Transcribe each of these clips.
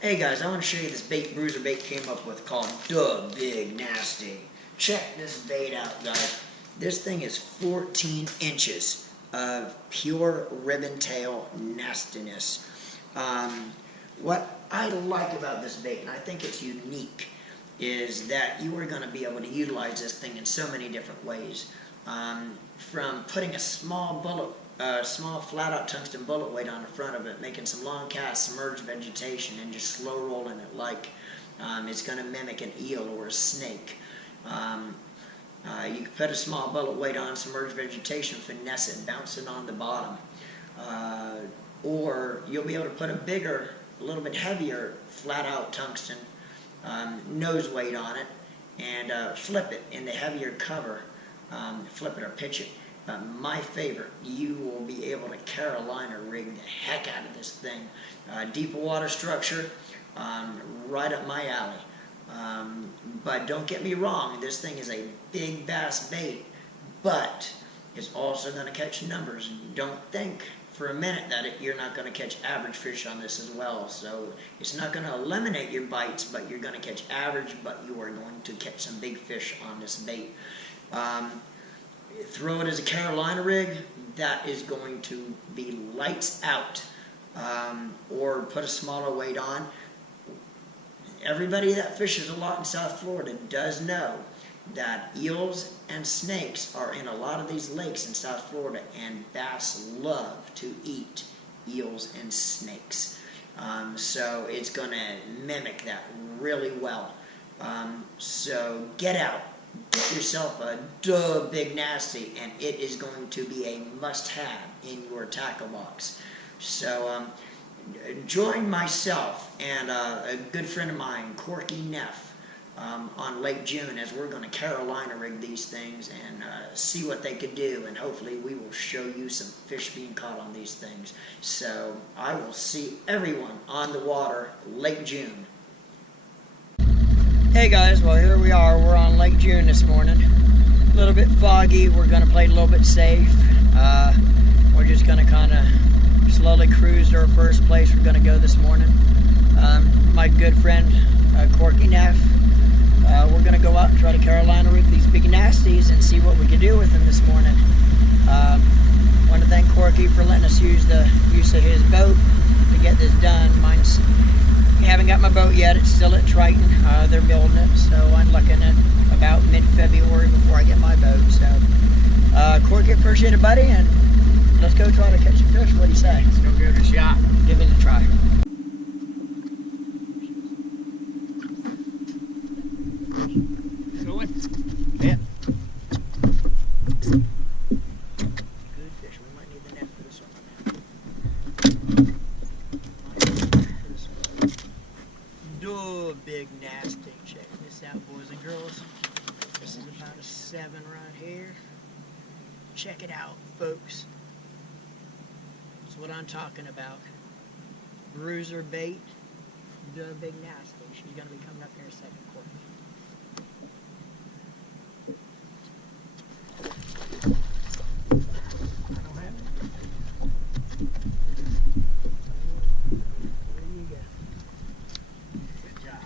Hey guys, I want to show you this bait Bruiser bait came up with called Duh Big Nasty. Check this bait out, guys. This thing is 14 inches of pure ribbon tail nastiness. What I like about this bait, and I think it's unique, is that you are going to be able to utilize this thing in so many different ways. From putting a small flat out tungsten bullet weight on the front of it, making some long casts, submerged vegetation, and just slow rolling it like it's going to mimic an eel or a snake. You can put a small bullet weight on submerged vegetation, finesse it, bounce it on the bottom. Or you'll be able to put a bigger, a little bit heavier flat out tungsten nose weight on it and flip it in the heavier cover, flip it or pitch it. My favorite, you will be able to Carolina rig the heck out of this thing. Deep water structure, right up my alley. But don't get me wrong, this thing is a big bass bait, but it's also going to catch numbers. Don't think for a minute that you're not going to catch average fish on this as well. So it's not going to eliminate your bites, but you're going to catch average, but you are going to catch some big fish on this bait. Throw it as a Carolina rig, that is going to be lights out. Or put a smaller weight on. Everybody that fishes a lot in South Florida does know that eels and snakes are in a lot of these lakes in South Florida, and bass love to eat eels and snakes. So it's going to mimic that really well. So get out. Get yourself a Duh Big Nasty, and it is going to be a must-have in your tackle box. So join myself and a good friend of mine, Corky Neff, on Lake June, as we're going to Carolina rig these things and see what they could do, and hopefully we will show you some fish being caught on these things. So I will see everyone on the water, Lake June. Hey guys, well here we are, we're on Lake June this morning. A little bit foggy, we're going to play a little bit safe. We're just going to kind of slowly cruise to our first place we're going to go this morning. My good friend Corky Neff, we're going to go out and try to Carolina rig these big nasties and see what we can do with them this morning. I want to thank Corky for letting us use of his boat to get this done. I haven't got my boat yet, it's still at Triton. They're building it, so I'm looking at about mid-February before I get my boat. So, Corky, appreciate it, buddy, and let's go try to catch some fish. What do you say? Let's go give it a shot. Give it a try. Going? Yeah. Good fish. We might need the net for this one. Duh Big Nasty. Check this out, boys and girls. This is about a 7 right here. Check it out, folks. That's what I'm talking about. Bruiser bait, Duh Big Nasty. She's going to be coming up here in a second, Corky. I don't have it. There you go. Good job.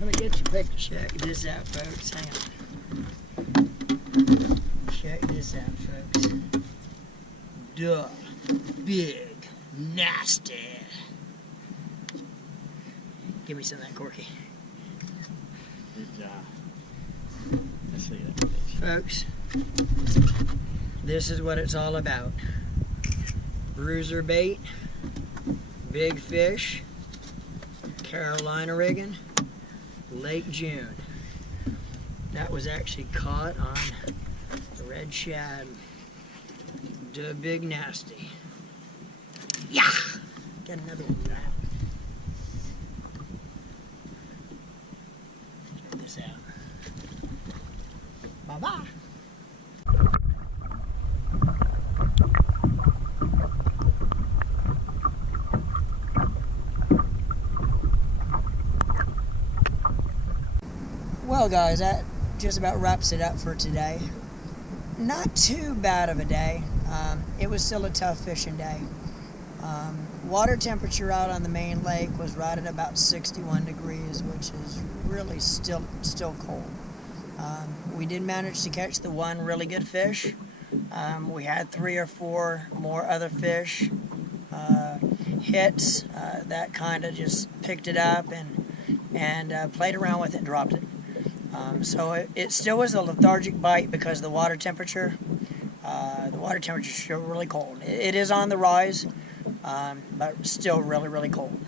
Let me get your picture. Check this out, folks. Hang on. Check this out, folks. Duh Big Nasty. Give me some of that, Corky. Good job. Let's see that fish. Folks, this is what it's all about. Bruiser bait, big fish, Carolina rigging, Lake June. That was actually caught on the red shad. Duh Big Nasty. Yeah! Got another one. Check this out. Bye-bye. Well guys, that just about wraps it up for today. Not too bad of a day. It was still a tough fishing day. Water temperature out on the main lake was right at about 61 degrees, which is really still cold. We did manage to catch the one really good fish. We had 3 or 4 more other fish hits that kind of just picked it up and played around with it and dropped it. So it still was a lethargic bite because of the water temperature. The water temperature is still really cold. It is on the rise, but still really cold.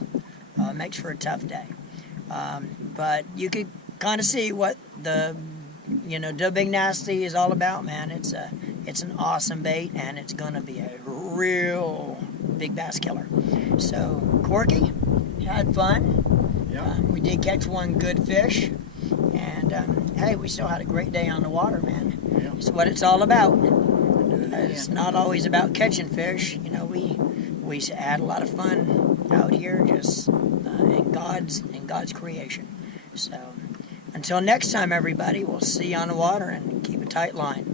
Makes for a tough day. But you could kind of see what the Big Nasty is all about, man. It's an awesome bait, and it's gonna be a real big bass killer. So Corky, had fun. Yeah. We did catch one good fish, and hey, we still had a great day on the water, man. Yeah. It's what it's all about. Yeah. It's not always about catching fish. We had a lot of fun out here, just in God's creation. So until next time, everybody, we'll see you on the water and keep a tight line.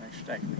Thanks for taking me.